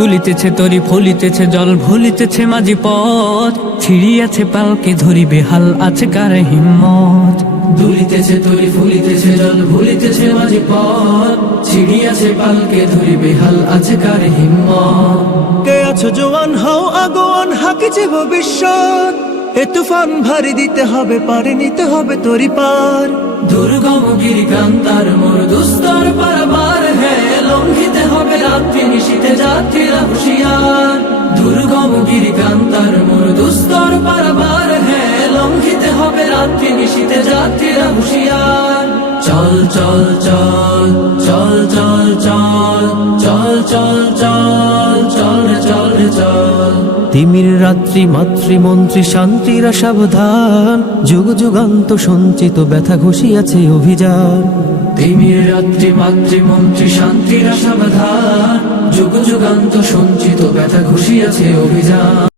দুলিতেছে তরি ফলিতেছে জল ভুলিতেছে মাঝি পথ ছিড়িয়াছে পালকে ধরিবে হাল আছে কার হিম্মত। দুলিতেছে তরি ফুলিতেছে জল ভুলিতেছে মাঝি পথ ছিড়িয়াছে পালকে ধরিবে হাল আছে কার হিম্মত। কে আছো জোয়ান হও আগোয়ান হাকিছে ভবিষ্যৎ, এ তুফান ভারী দিতে হবে পারে নিতে হবে তরি পার। দুর্গম গিরিকান্তার মোর দুস্তর পারাবার হে লঙ্ঘিতে হবে রাত্রি নিশীতে যাত্রীরা হুঁশিয়ার। দুর্গম গিরিকান্তার মোর দুস্তর পারাবার হে লঙ্ঘিতে হবে রাত্রি নিশীতে যাত্রীরা হুঁশিয়ার। চল চল চল চল চল চল চল চল চল চল রে চল রে চল। তিমির রাত্রি মাতৃমন্ত্রী শান্তিরা সাবধান, যুগ যুগান্ত সঞ্চিত ব্যথা ঘষিয়াছে অভিযান। তিমির রাত্রি মাতৃমন্ত্রী শান্তিরা সাবধান, যুগ যুগান্ত সঞ্চিত ব্যথা ঘুষিয়াছে অভিযান।